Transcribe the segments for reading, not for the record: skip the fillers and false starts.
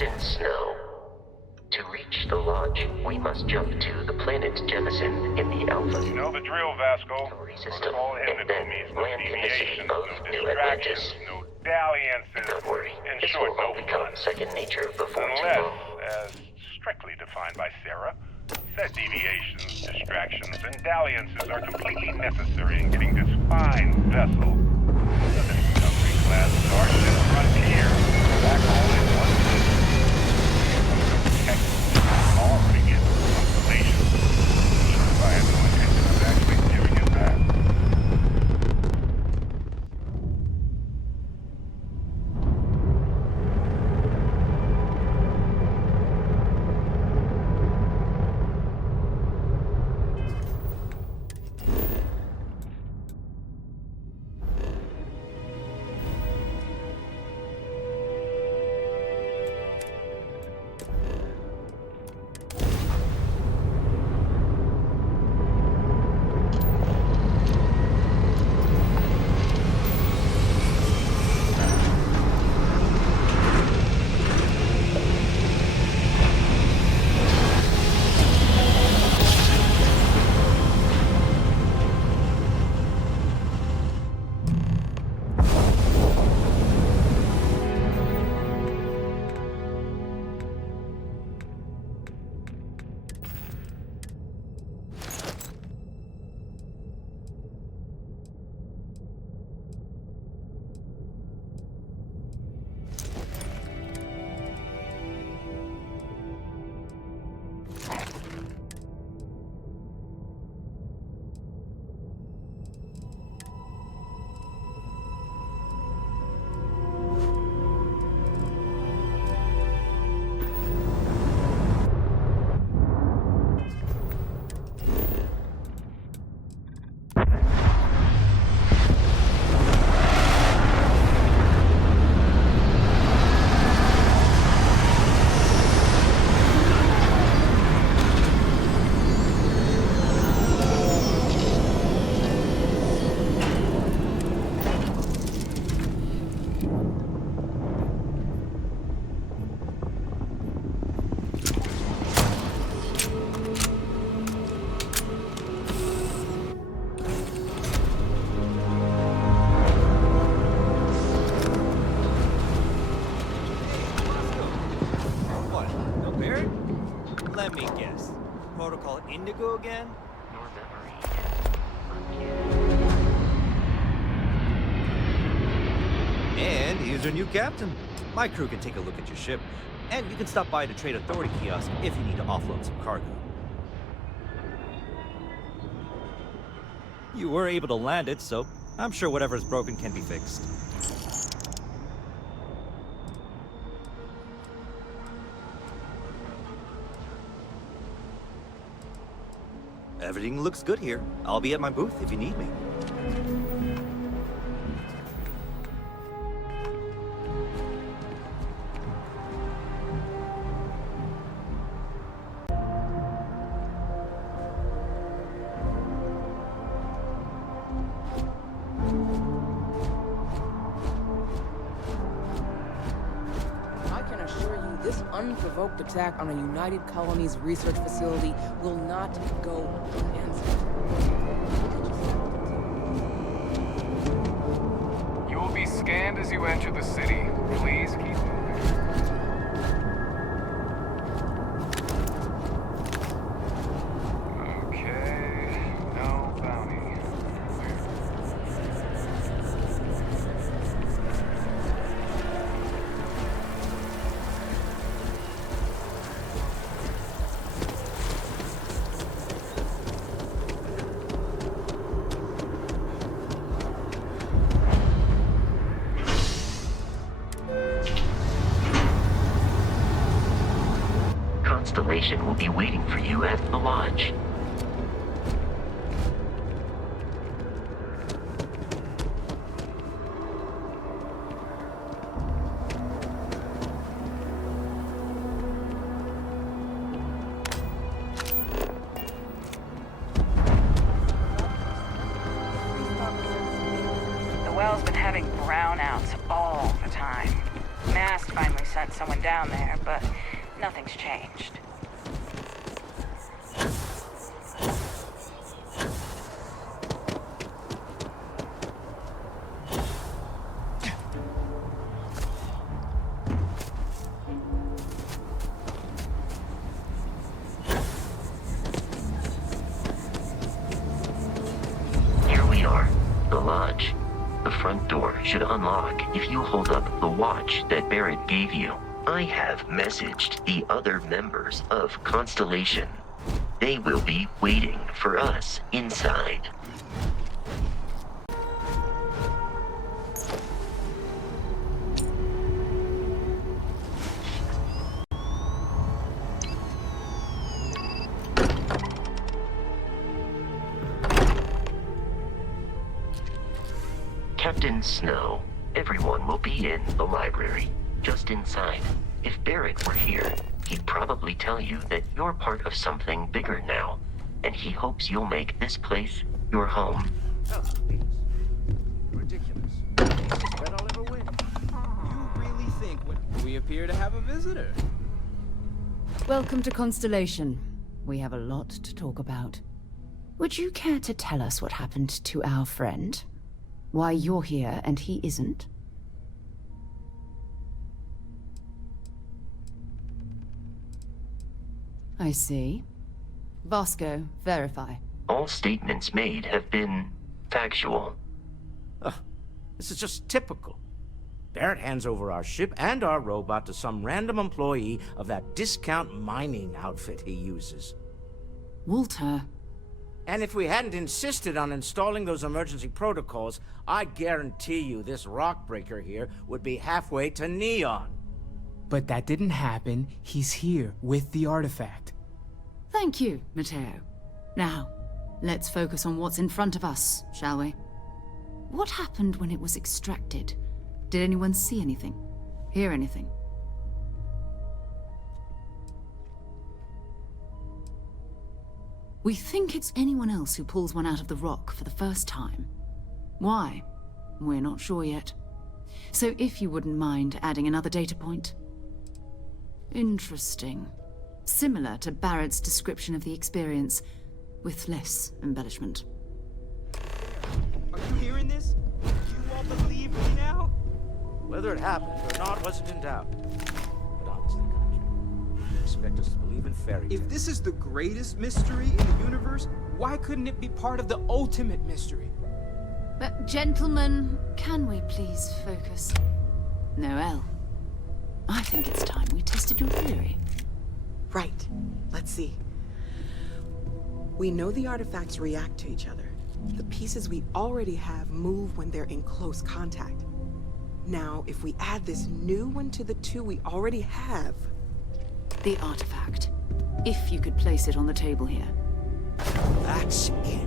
Captain Snow. To reach the lodge, we must jump to the planet Jemison in the Alpha You know the drill, Vasco. system, Protocol and then means no land in the city deviations, of no New Atlantis. distractions, no dalliances. Don't worry, In this short, will all no become fun. second nature before too Unless, long. as strictly defined by Sarah, said deviations, distractions, and dalliances are completely necessary in getting this fine vessel, the Discovery-class Starship Frontier, back home in one piece. Already get consolation. I had no intention of actually giving it back. Let me guess. Protocol Indigo again? Your memory is uncanny. And here's your new captain. My crew can take a look at your ship, and you can stop by the Trade Authority kiosk if you need to offload some cargo. You were able to land it, so I'm sure whatever's broken can be fixed. Everything looks good here. I'll be at my booth if you need me. I can assure you this unprovoked attack on a United Colonies research facility will not go unanswered. You will be scanned as you enter the city. Please keep moving. Okay, no bounty. Constellation will be waiting for you at the lodge. The well's been having brownouts all the time. Mast finally sent someone down there, but nothing's changed. Here we are, the lodge. The front door should unlock if you hold up the watch that Barrett gave you. I have messaged the other members of Constellation. They will be waiting for us inside. Captain Snow, everyone will be in the library, just inside. If Barrett were here, he'd probably tell you that you're part of something bigger now, and he hopes you'll make this place your home. Oh, please. Ridiculous. Biggest bet I'll ever win. You really think we appear to have a visitor? Welcome to Constellation. We have a lot to talk about. Would you care to tell us what happened to our friend? Why you're here and he isn't? I see. Vasco, verify. All statements made have been factual. Ugh, this is just typical. Barrett hands over our ship and our robot to some random employee of that discount mining outfit he uses. Walter. And if we hadn't insisted on installing those emergency protocols, I guarantee you this rock breaker here would be halfway to Neon. But that didn't happen. He's here with the artifact. Thank you, Matteo. Now, let's focus on what's in front of us, shall we? What happened when it was extracted? Did anyone see anything? Hear anything? We think it's anyone else who pulls one out of the rock for the first time. Why? We're not sure yet. So if you wouldn't mind adding another data point. Interesting. Similar to Barrett's description of the experience, with less embellishment. Are you hearing this? Do you all believe me now? Whether it happened or not wasn't in doubt. But honestly, Contra, you expect us to believe in fairy tales? If this is the greatest mystery in the universe, why couldn't it be part of the ultimate mystery? But gentlemen, can we please focus? Noel, I think it's time we tested your theory. Right. Let's see. We know the artifacts react to each other. The pieces we already have move when they're in close contact. Now, if we add this new one to the two we already have... The artifact. If you could place it on the table here. That's it.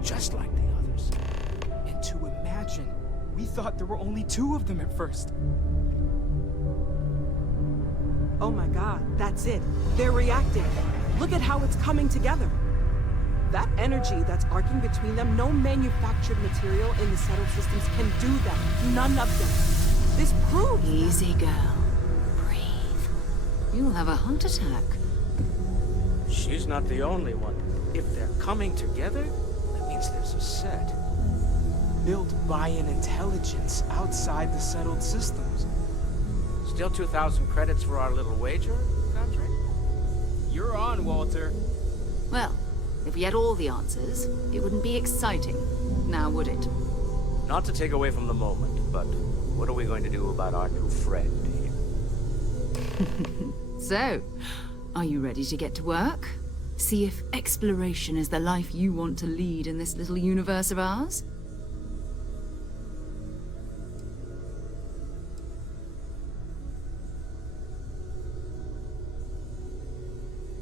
Just like the others. And to imagine, we thought there were only 2 of them at first. Oh my god, that's it. They're reacting. Look at how it's coming together. That energy that's arcing between them, no manufactured material in the settled systems can do that. None of them. This proves... Easy, girl. Breathe. You'll have a heart attack. She's not the only one. If they're coming together, that means there's a set. Built by an intelligence outside the settled systems. Still 2,000 credits for our little wager, Contra? You're on, Walter. Well, if we had all the answers, it wouldn't be exciting. Now, would it? Not to take away from the moment, but what are we going to do about our new friend here? So, are you ready to get to work? See if exploration is the life you want to lead in this little universe of ours?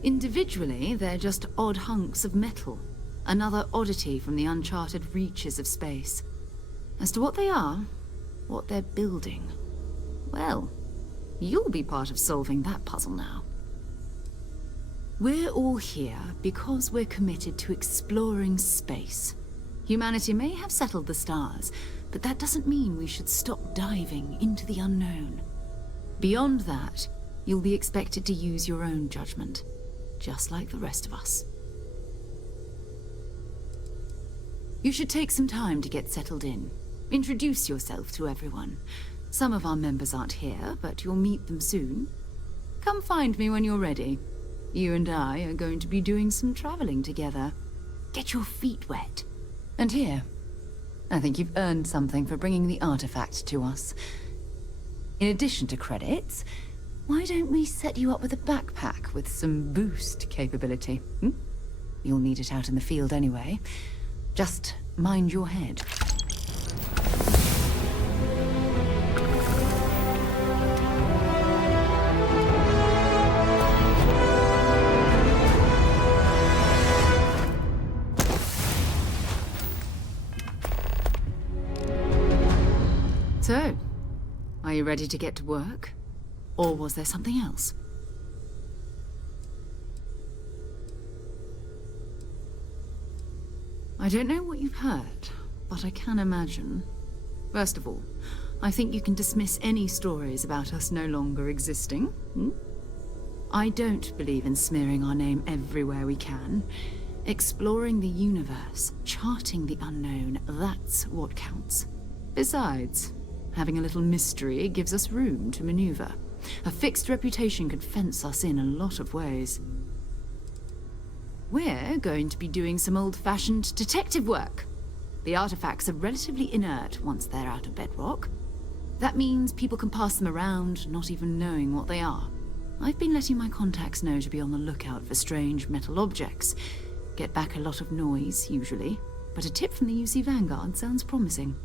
Individually, they're just odd hunks of metal. Another oddity from the uncharted reaches of space. As to what they are, what they're building, well, you'll be part of solving that puzzle now. We're all here because we're committed to exploring space. Humanity may have settled the stars, but that doesn't mean we should stop diving into the unknown. Beyond that, you'll be expected to use your own judgment, just like the rest of us. You should take some time to get settled in. Introduce yourself to everyone. Some of our members aren't here, but you'll meet them soon. Come find me when you're ready. You and I are going to be doing some traveling together. Get your feet wet. And here, I think you've earned something for bringing the artifact to us. In addition to credits, why don't we set you up with a backpack with some boost capability? You'll need it out in the field anyway. Just mind your head. So, are you ready to get to work? Or was there something else? I don't know what you've heard, but I can imagine. First of all, I think you can dismiss any stories about us no longer existing. I don't believe in smearing our name everywhere we can. Exploring the universe, charting the unknown, that's what counts. Besides, having a little mystery gives us room to maneuver. A fixed reputation could fence us in a lot of ways. We're going to be doing some old-fashioned detective work. The artifacts are relatively inert once they're out of bedrock. That means people can pass them around, not even knowing what they are. I've been letting my contacts know to be on the lookout for strange metal objects. Get back a lot of noise, usually, but a tip from the UC Vanguard sounds promising.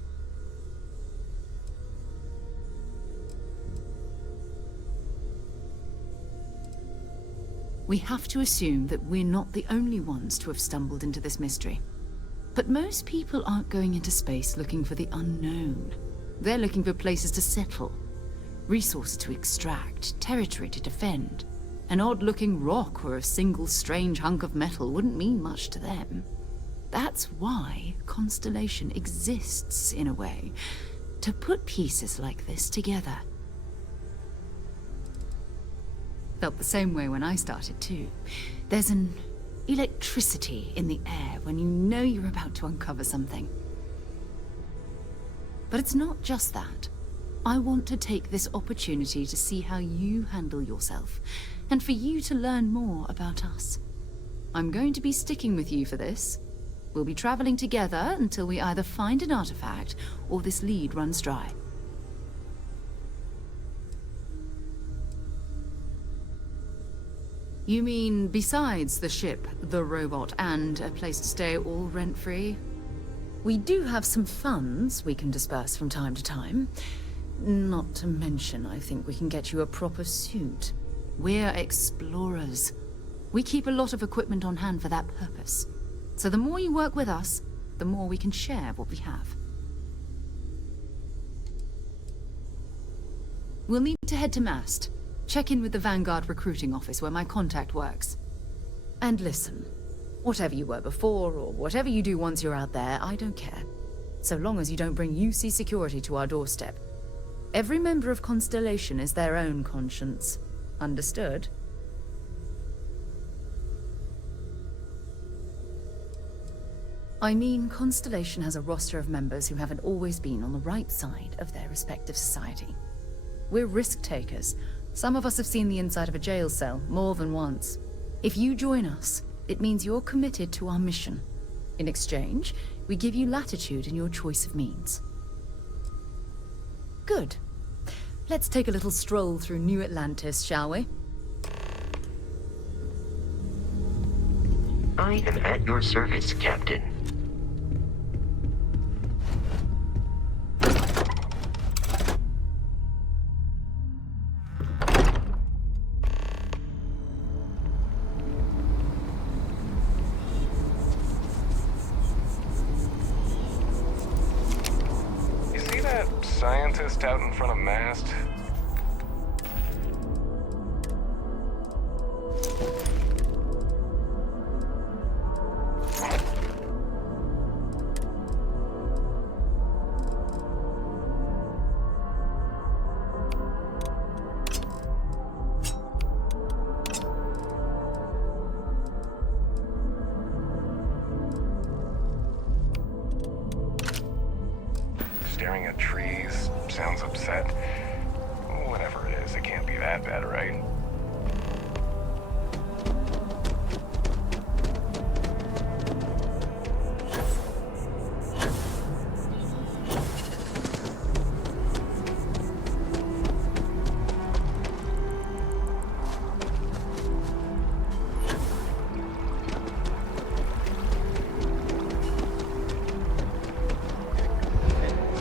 We have to assume that we're not the only ones to have stumbled into this mystery. But most people aren't going into space looking for the unknown. They're looking for places to settle, resources to extract, territory to defend. An odd-looking rock or a single strange hunk of metal wouldn't mean much to them. That's why Constellation exists, in a way, to put pieces like this together. Felt the same way when I started, too. There's an electricity in the air when you know you're about to uncover something. But it's not just that. I want to take this opportunity to see how you handle yourself, and for you to learn more about us. I'm going to be sticking with you for this. We'll be traveling together until we either find an artifact or this lead runs dry. You mean besides the ship, the robot, and a place to stay all rent-free? We do have some funds we can disperse from time to time. Not to mention, I think we can get you a proper suit. We're explorers. We keep a lot of equipment on hand for that purpose. So the more you work with us, the more we can share what we have. We'll need to head to Mast. Check in with the Vanguard recruiting office where my contact works. And listen, whatever you were before, or whatever you do once you're out there, I don't care. So long as you don't bring UC security to our doorstep. Every member of Constellation is their own conscience. Understood? I mean, Constellation has a roster of members who haven't always been on the right side of their respective society. We're risk-takers. Some of us have seen the inside of a jail cell more than once. If you join us, it means you're committed to our mission. In exchange, we give you latitude in your choice of means. Good. Let's take a little stroll through New Atlantis, shall we? I am at your service, Captain. Scientist out in front of Mast? staring at trees, sounds upset. Whatever it is, it can't be that bad, right?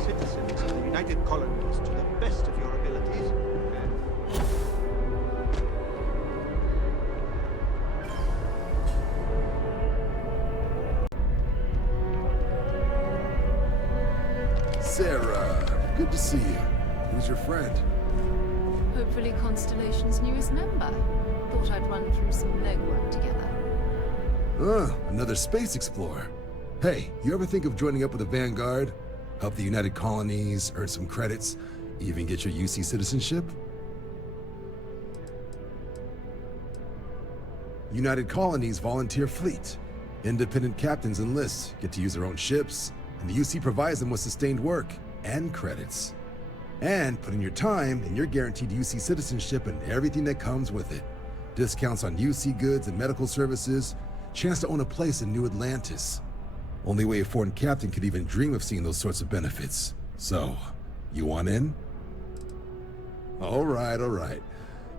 Citizens of the United Colonies to the best of your abilities. Sarah, good to see you. Who's your friend? Hopefully Constellation's newest member. Thought I'd run through some legwork together. Another space explorer. Hey, you ever think of joining up with the Vanguard? Help the United Colonies, earn some credits, even get your UC citizenship? United Colonies volunteer fleet. Independent captains enlist, get to use their own ships, and the UC provides them with sustained work and credits. And put in your time, and you're guaranteed UC citizenship and everything that comes with it. Discounts on UC goods and medical services, chance to own a place in New Atlantis. Only way a foreign captain could even dream of seeing those sorts of benefits. So, you want in? All right.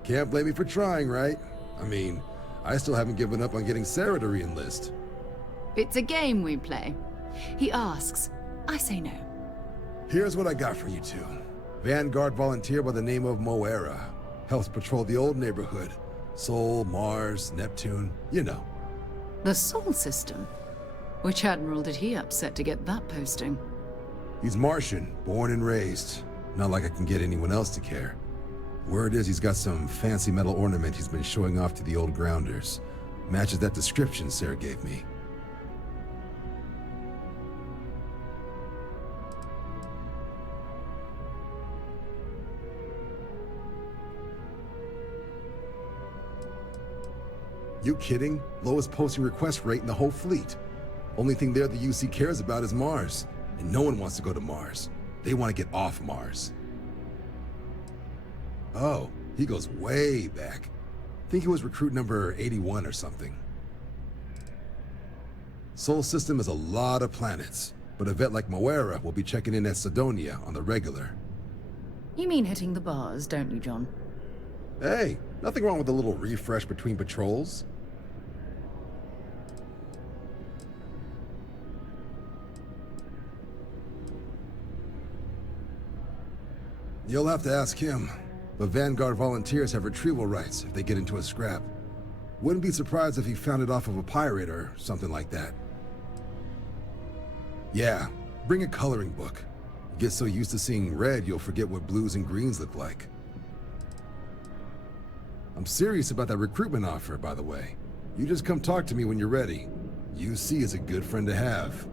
Can't blame me for trying, right? I mean, I still haven't given up on getting Sarah to re-enlist. It's a game we play. He asks, I say no. Here's what I got for you two. Vanguard volunteer by the name of Moera. Helps patrol the old neighborhood. Sol, Mars, Neptune, you know. The Sol system? Which admiral did he upset to get that posting? He's Martian, born and raised. Not like I can get anyone else to care. Word is he's got some fancy metal ornament he's been showing off to the old grounders. Matches that description Sarah gave me. You kidding? Lowest posting request rate in the whole fleet. Only thing there the UC cares about is Mars. And no one wants to go to Mars. They want to get off Mars. Oh, he goes way back. Think he was recruit number 81 or something. Sol system is a lot of planets, but a vet like Moera will be checking in at Sidonia on the regular. You mean hitting the bars, don't you, John? Hey, nothing wrong with a little refresh between patrols. You'll have to ask him, but Vanguard volunteers have retrieval rights if they get into a scrap. Wouldn't be surprised if he found it off of a pirate or something like that. Yeah, bring a coloring book. You get so used to seeing red, you'll forget what blues and greens look like. I'm serious about that recruitment offer, by the way. You just come talk to me when you're ready. UC is a good friend to have.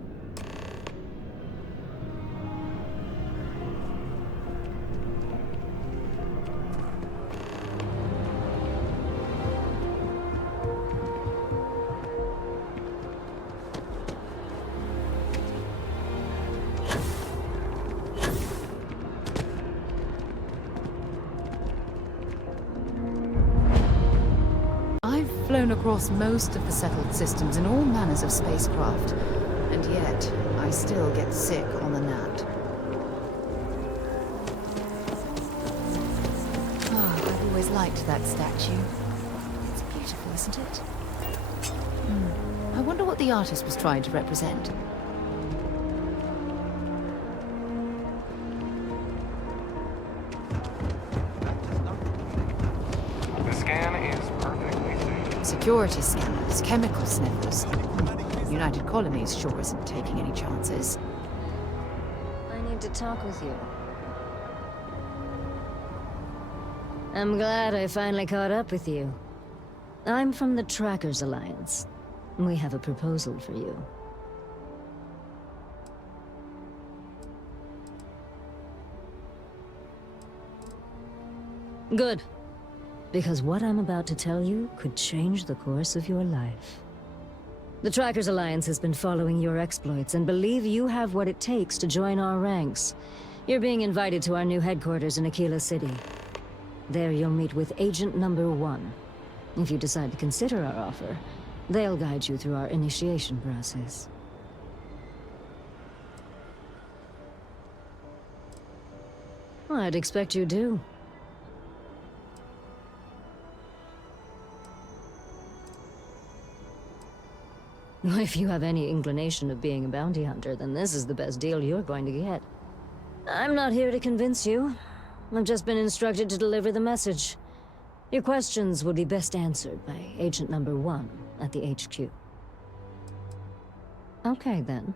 I've flown across most of the settled systems in all manners of spacecraft, and yet I still get sick on the gnat. I've always liked that statue. It's beautiful, isn't it? I wonder what the artist was trying to represent. The scan is perfectly safe. Security scanners, chemical sniffers. United Colonies sure isn't taking any chances. I need to talk with you. I'm glad I finally caught up with you. I'm from the Trackers Alliance. We have a proposal for you. Good. Because what I'm about to tell you could change the course of your life. The Trackers Alliance has been following your exploits and believe you have what it takes to join our ranks. You're being invited to our new headquarters in Aquila City. There you'll meet with Agent Number 1. If you decide to consider our offer, they'll guide you through our initiation process. I'd expect you do. If you have any inclination of being a bounty hunter, then this is the best deal you're going to get. I'm not here to convince you. I've just been instructed to deliver the message. Your questions would be best answered by Agent Number 1 at the HQ. Okay, then.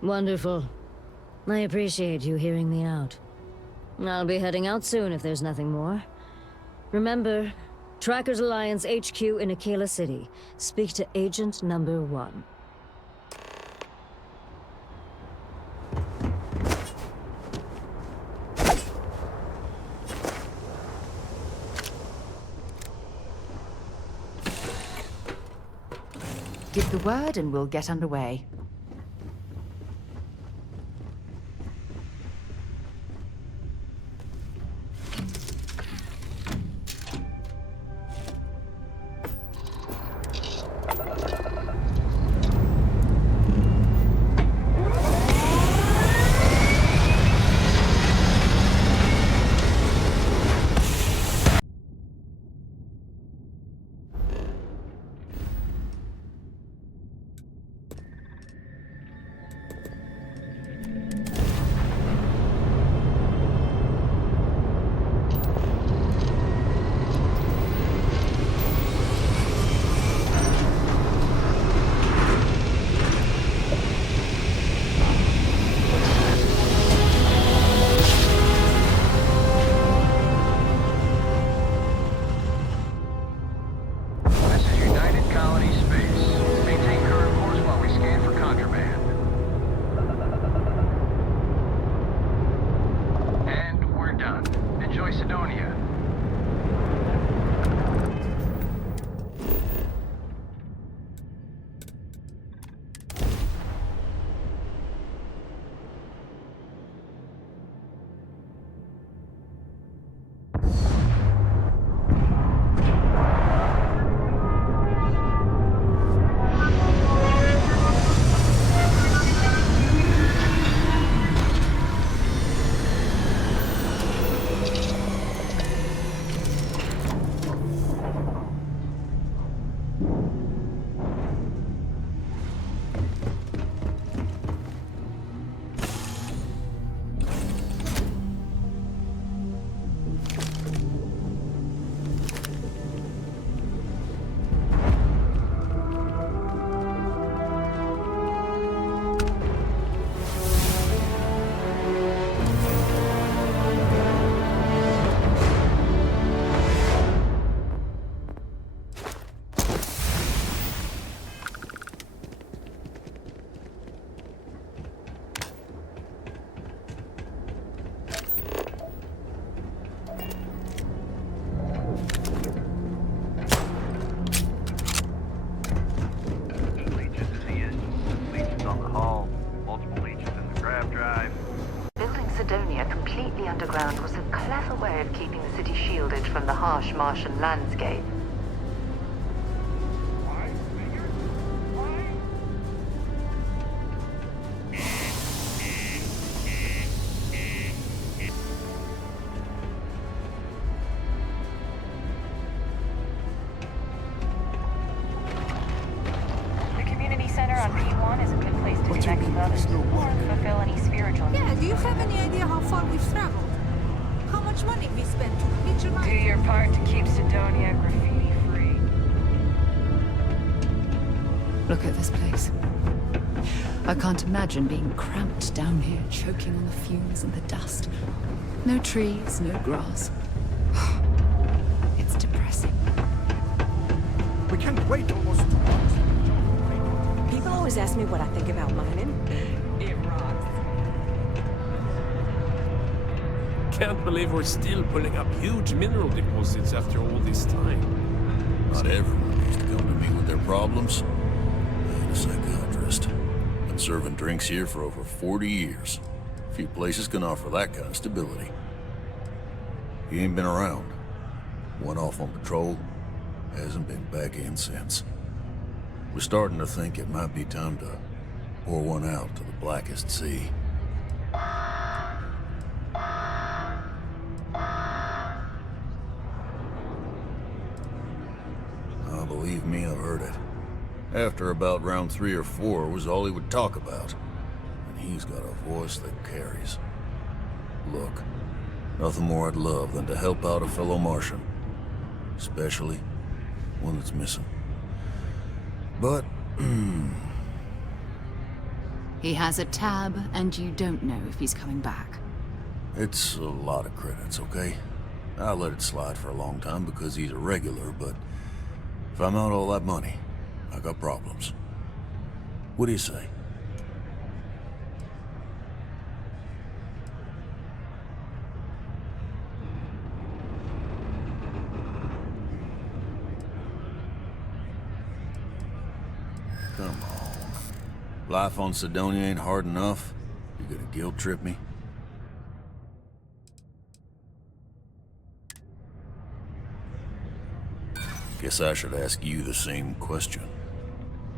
Wonderful. I appreciate you hearing me out. I'll be heading out soon if there's nothing more. Remember, Trackers Alliance HQ in Aquila City. Speak to Agent Number 1. Give the word and we'll get underway. Underground was a clever way of keeping the city shielded from the harsh Martian landscape. The community center on P1 is a good place to connect with others or fulfill any spiritual needs. Yeah, do you have any idea how far we've traveled? How much money we spent to reach your Do your part to keep Sidonia graffiti-free. Look at this place. I can't imagine being cramped down here, choking on the fumes and the dust. No trees, no grass. It's depressing. We can't wait almost 2 months. People always ask me what I think about mining. It rocks. Can't believe we're still pulling up huge mineral deposits after all this time. Not everyone needs to come to me with their problems. I ain't a psychiatrist. Been serving drinks here for over 40 years. Few places can offer that kind of stability. He ain't been around. Went off on patrol. Hasn't been back in since. We're starting to think it might be time to pour one out to the blackest sea. Oh, believe me, I've heard it. After about round 3 or 4 was all he would talk about. And he's got a voice that carries. Look, nothing more I'd love than to help out a fellow Martian. Especially one that's missing. But, He has a tab, and you don't know if he's coming back. it's a lot of credits, okay? I let it slide for a long time because he's a regular, but if I'm out all that money, I got problems. What do you say? Come on. Life on Sidonia ain't hard enough. You gonna guilt trip me? Guess I should ask you the same question.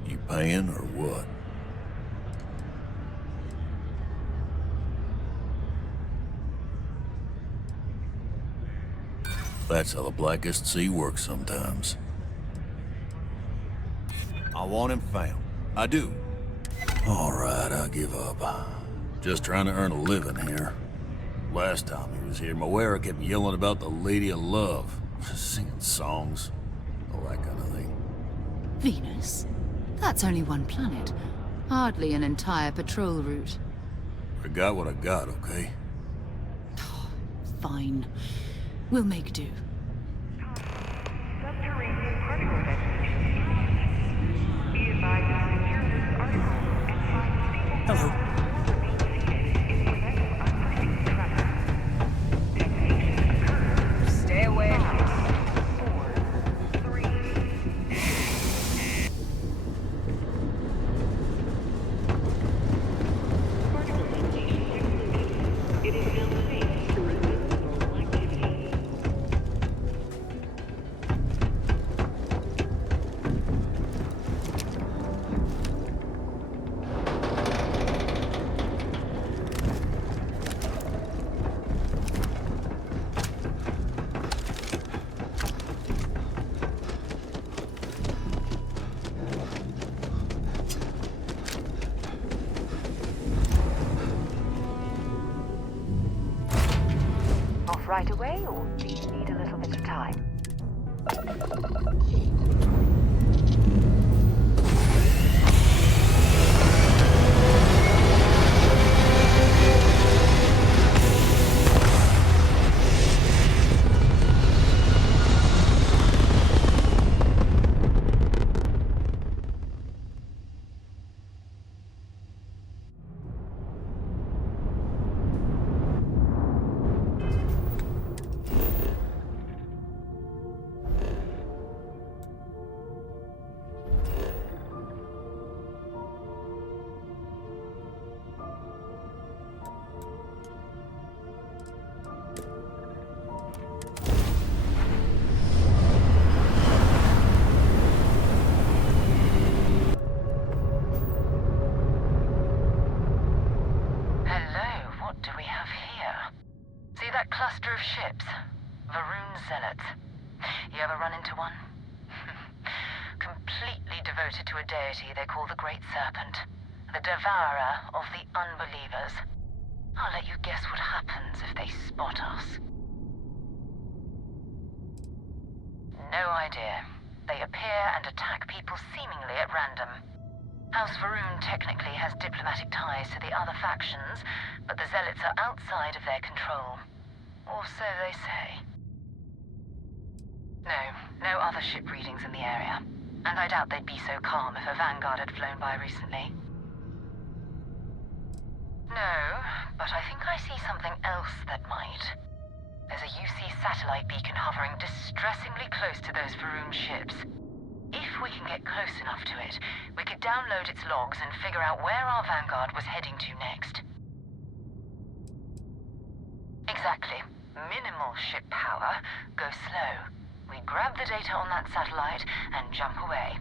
You paying or what? That's how the Blackest Sea works sometimes. I want him found. I do. All right, I give up. Just trying to earn a living here. Last time he was here, Moera kept yelling about the Lady of Love. Singing songs. All that kind of thing. Venus? That's only one planet. Hardly an entire patrol route. I got what I got, okay? Fine. We'll make do. Hello. Stay away from us. Off right away, or do you need a little bit of time? cluster of ships. Varun Zealots. You ever run into one? Completely devoted to a deity they call the Great Serpent. The devourer of the unbelievers. I'll let you guess what happens if they spot us. No idea. They appear and attack people seemingly at random. House Varun technically has diplomatic ties to the other factions, but the Zealots are outside of their control. Or so they say. No other ship readings in the area. And I doubt they'd be so calm if a Vanguard had flown by recently. No, but I think I see something else that might. There's a UC satellite beacon hovering distressingly close to those Varun ships. If we can get close enough to it, we could download its logs and figure out where our Vanguard was heading to next. Exactly. Minimal ship power. Go slow. We grab the data on that satellite and jump away.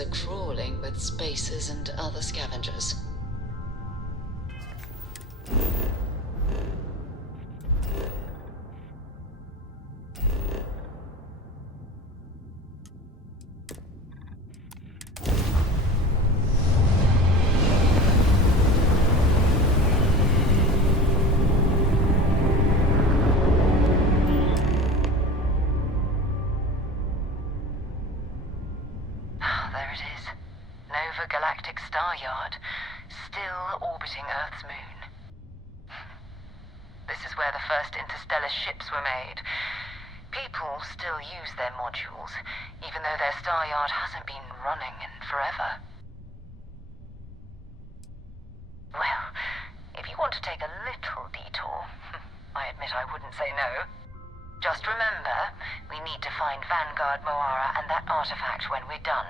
Are crawling with spacers and other scavengers. Just remember, we need to find Vanguard Moara and that artifact when we're done.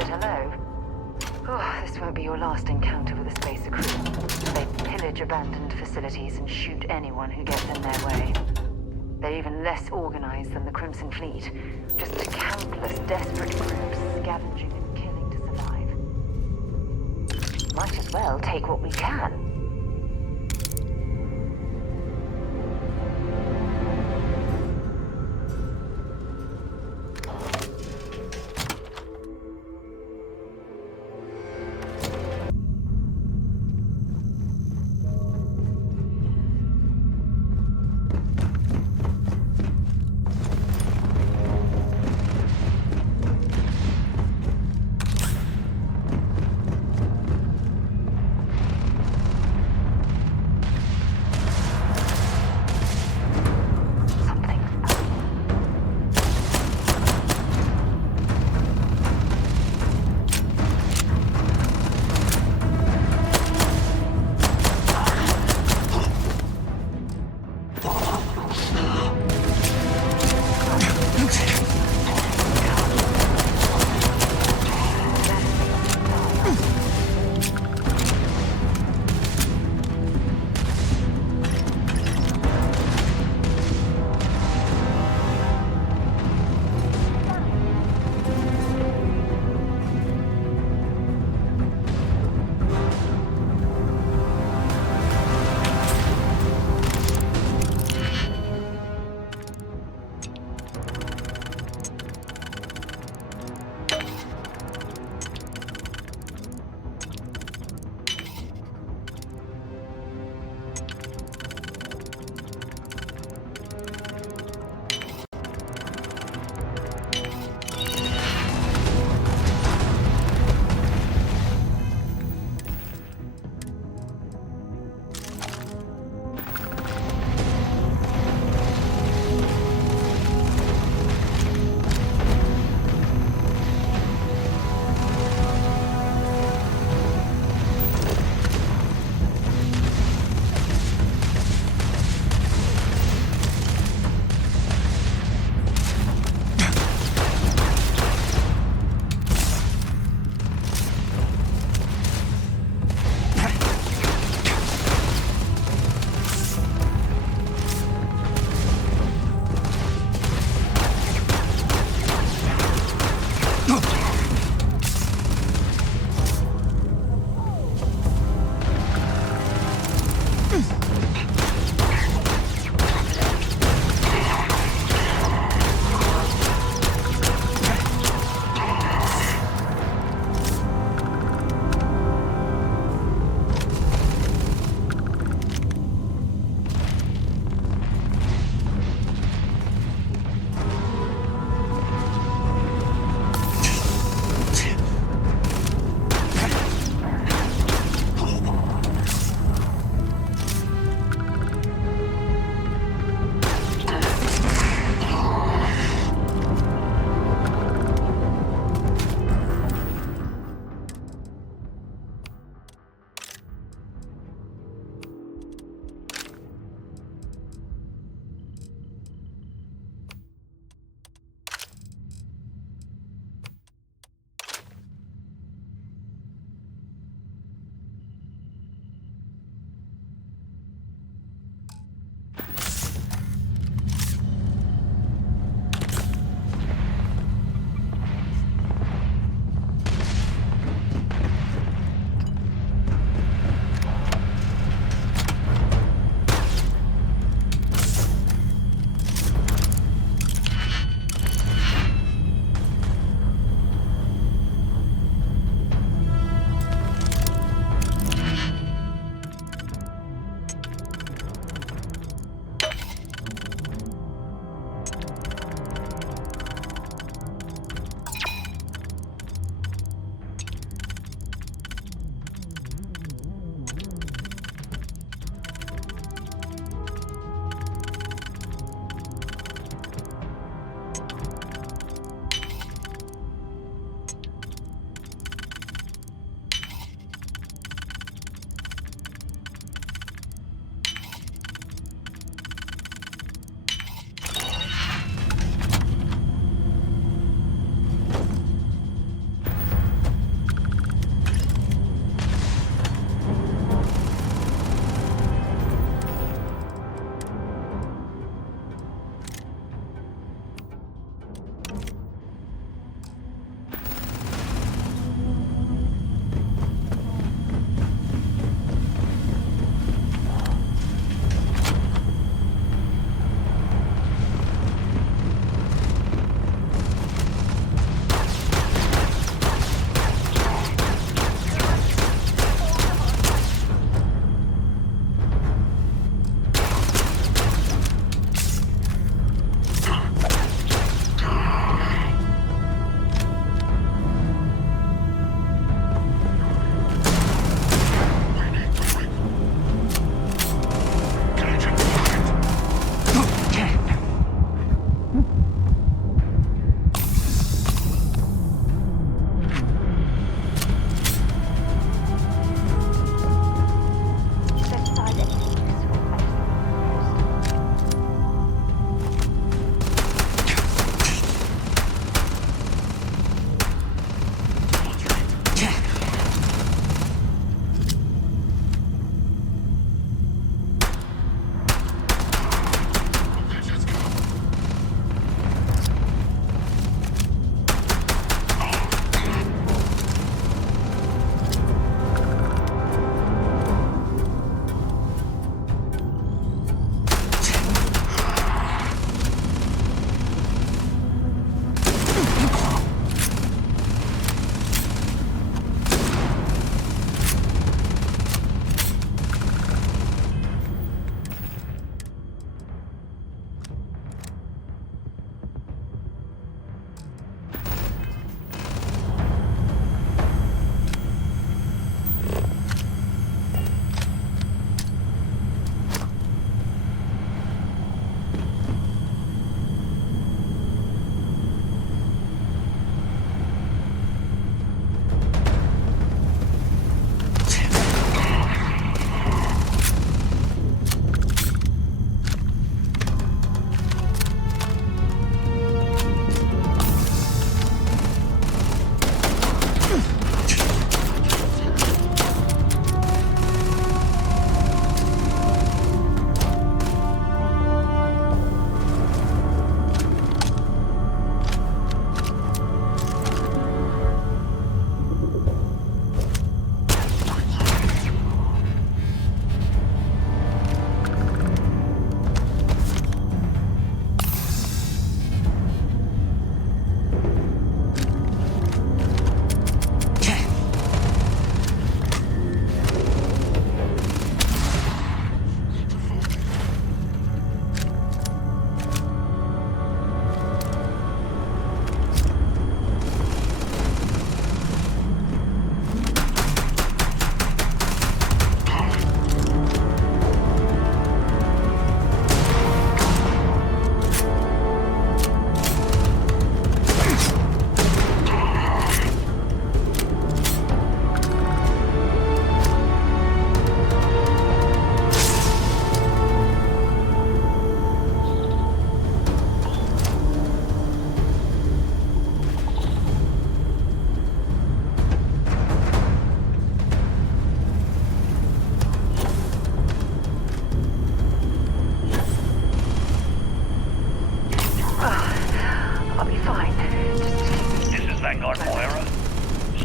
said hello. Oh, this won't be your last encounter with a spacer crew. They pillage abandoned facilities and shoot anyone who gets in their way. They're even less organized than the Crimson Fleet. Just countless desperate groups scavenging and killing to survive. Might as well take what we can.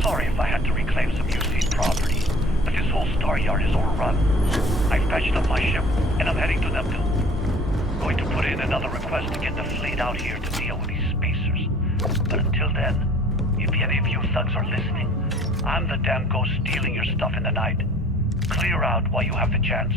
Sorry if I had to reclaim some UC property, but this whole Staryard is overrun. I fetched up my ship, and I'm heading to Neptune. Going to put in another request to get the fleet out here to deal with these spacers. But until then, if any of you thugs are listening, I'm the damn ghost stealing your stuff in the night. Clear out while you have the chance.